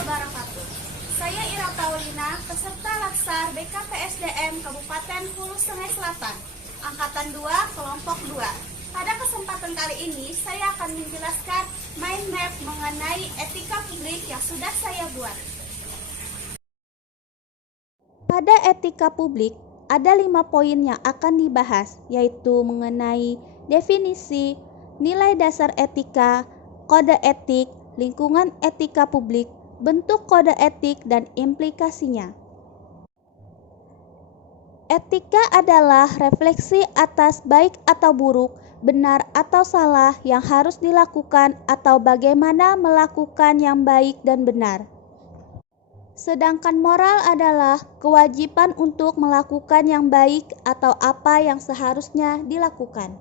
wabarakatuh. Saya Ira Paulina, peserta Laksar BKPSDM Kabupaten Hulu Sungai Selatan, Angkatan 2, Kelompok 2. Pada kesempatan kali ini, saya akan menjelaskan mind map mengenai etika publik yang sudah saya buat. Pada etika publik, ada 5 poin yang akan dibahas, yaitu mengenai definisi, nilai dasar etika, kode etik, lingkungan etika publik, bentuk kode etik, dan implikasinya. Etika adalah refleksi atas baik atau buruk, benar atau salah yang harus dilakukan atau bagaimana melakukan yang baik dan benar. Sedangkan moral adalah kewajiban untuk melakukan yang baik atau apa yang seharusnya dilakukan.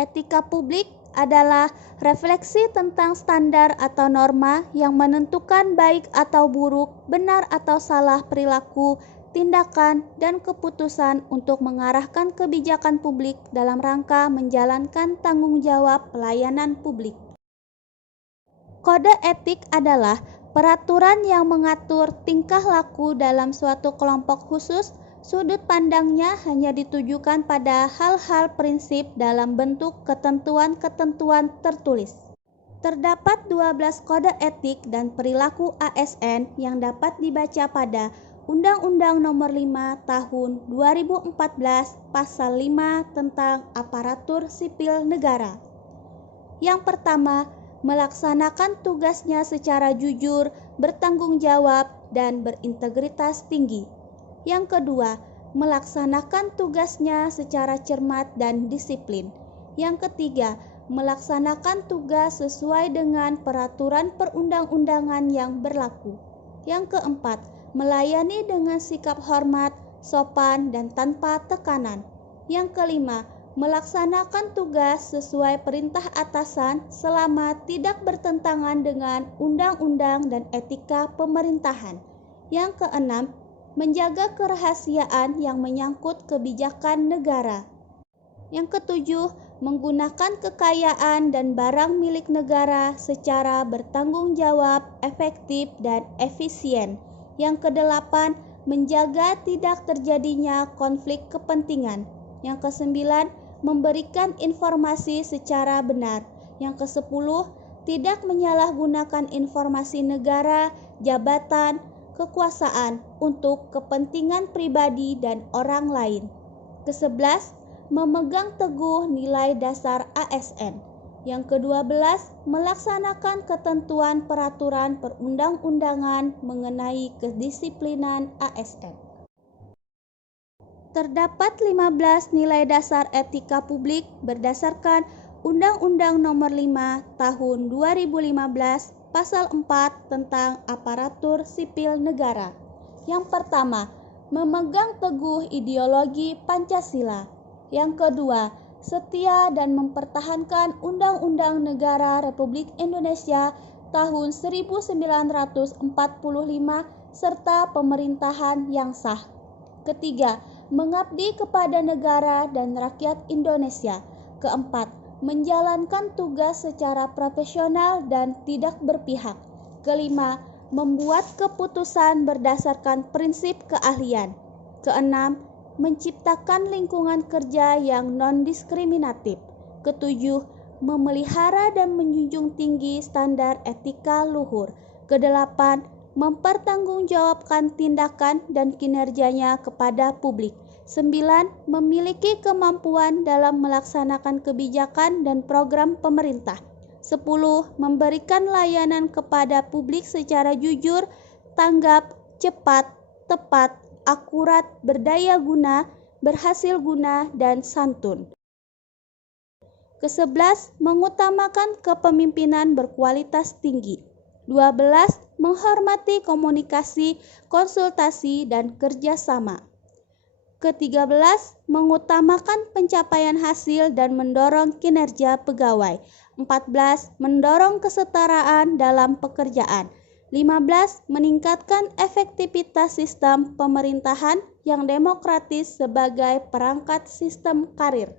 Etika publik adalah refleksi tentang standar atau norma yang menentukan baik atau buruk, benar atau salah perilaku, tindakan, dan keputusan untuk mengarahkan kebijakan publik dalam rangka menjalankan tanggung jawab pelayanan publik. Kode etik adalah peraturan yang mengatur tingkah laku dalam suatu kelompok khusus. Sudut pandangnya hanya ditujukan pada hal-hal prinsip dalam bentuk ketentuan-ketentuan tertulis. Terdapat 12 kode etik dan perilaku ASN yang dapat dibaca pada Undang-Undang Nomor 5 Tahun 2014 Pasal 5 tentang Aparatur Sipil Negara. Yang pertama, melaksanakan tugasnya secara jujur, bertanggung jawab, dan berintegritas tinggi. Yang kedua, melaksanakan tugasnya secara cermat dan disiplin. Yang ketiga, melaksanakan tugas sesuai dengan peraturan perundang-undangan yang berlaku. Yang keempat, melayani dengan sikap hormat, sopan, dan tanpa tekanan. Yang kelima, melaksanakan tugas sesuai perintah atasan selama tidak bertentangan dengan undang-undang dan etika pemerintahan. Yang keenam, menjaga kerahasiaan yang menyangkut kebijakan negara. Yang ketujuh, menggunakan kekayaan dan barang milik negara secara bertanggung jawab, efektif, dan efisien. Yang kedelapan, menjaga tidak terjadinya konflik kepentingan. Yang kesembilan, memberikan informasi secara benar. Yang kesepuluh, tidak menyalahgunakan informasi negara, jabatan, kekuasaan untuk kepentingan pribadi dan orang lain. Kesebelas, memegang teguh nilai dasar ASN. Yang ke-12, melaksanakan ketentuan peraturan perundang-undangan mengenai kedisiplinan ASN. Terdapat 15 nilai dasar etika publik berdasarkan Undang-Undang Nomor 5 Tahun 2015 Pasal 4 tentang Aparatur Sipil Negara. Yang pertama, memegang teguh ideologi Pancasila. Yang kedua, setia dan mempertahankan Undang-Undang Negara Republik Indonesia tahun 1945 serta pemerintahan yang sah. Ketiga, mengabdi kepada negara dan rakyat Indonesia. Keempat, menjalankan tugas secara profesional dan tidak berpihak. Kelima, membuat keputusan berdasarkan prinsip keahlian. Keenam, menciptakan lingkungan kerja yang non-diskriminatif. Ketujuh, memelihara dan menjunjung tinggi standar etika luhur. Kedelapan, mempertanggungjawabkan tindakan dan kinerjanya kepada publik. 9. Memiliki kemampuan dalam melaksanakan kebijakan dan program pemerintah. 10. Memberikan layanan kepada publik secara jujur, tanggap, cepat, tepat, akurat, berdaya guna, berhasil guna, dan santun. Ke-11. Mengutamakan kepemimpinan berkualitas tinggi. 12. Menghormati komunikasi, konsultasi, dan kerjasama. Ke-13, mengutamakan pencapaian hasil dan mendorong kinerja pegawai. 14, mendorong kesetaraan dalam pekerjaan. 15, meningkatkan efektivitas sistem pemerintahan yang demokratis sebagai perangkat sistem karir.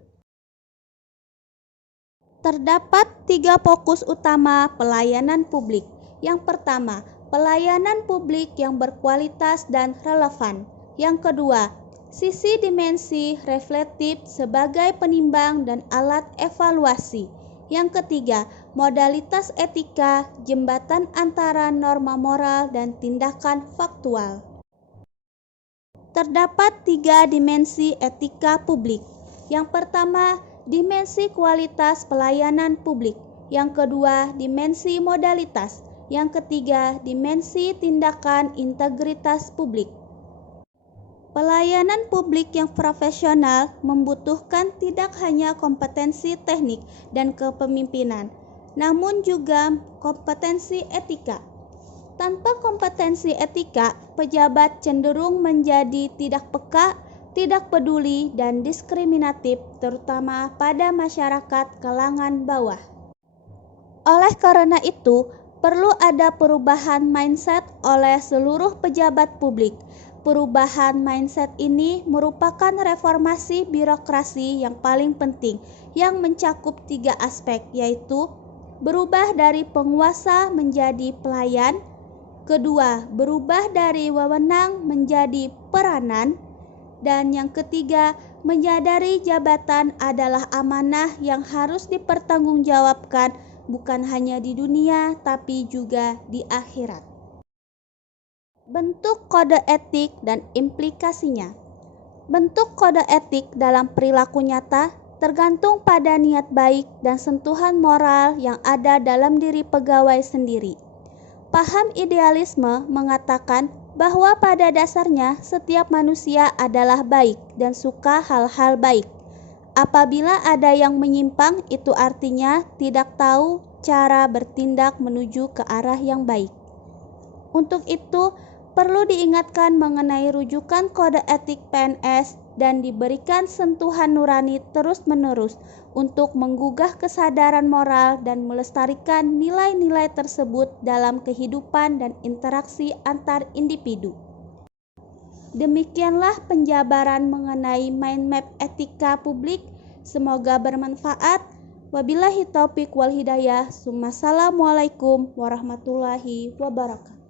Terdapat 3 fokus utama pelayanan publik. Yang pertama, pelayanan publik yang berkualitas dan relevan. Yang kedua, sisi dimensi reflektif sebagai penimbang dan alat evaluasi. Yang ketiga, modalitas etika, jembatan antara norma moral dan tindakan faktual. Terdapat 3 dimensi etika publik. Yang pertama, dimensi kualitas pelayanan publik. Yang kedua, dimensi modalitas. Yang ketiga, dimensi tindakan integritas publik. Pelayanan publik yang profesional membutuhkan tidak hanya kompetensi teknik dan kepemimpinan, namun juga kompetensi etika. Tanpa kompetensi etika, pejabat cenderung menjadi tidak peka, tidak peduli, dan diskriminatif, terutama pada masyarakat kalangan bawah. Oleh karena itu, perlu ada perubahan mindset oleh seluruh pejabat publik. Perubahan mindset ini merupakan reformasi birokrasi yang paling penting yang mencakup 3 aspek, yaitu berubah dari penguasa menjadi pelayan, kedua, berubah dari wewenang menjadi peranan, dan yang ketiga, menyadari jabatan adalah amanah yang harus dipertanggungjawabkan bukan hanya di dunia tapi juga di akhirat. Bentuk kode etik dan implikasinya. Bentuk kode etik dalam perilaku nyata tergantung pada niat baik dan sentuhan moral yang ada dalam diri pegawai sendiri. Paham idealisme mengatakan bahwa pada dasarnya setiap manusia adalah baik dan suka hal-hal baik. Apabila ada yang menyimpang, itu artinya tidak tahu cara bertindak menuju ke arah yang baik. Untuk itu, perlu diingatkan mengenai rujukan kode etik PNS dan diberikan sentuhan nurani terus-menerus untuk menggugah kesadaran moral dan melestarikan nilai-nilai tersebut dalam kehidupan dan interaksi antar individu. Demikianlah penjabaran mengenai mind map etika publik. Semoga bermanfaat. Wabillahi taufiq wal hidayah. Assalamualaikum warahmatullahi wabarakatuh.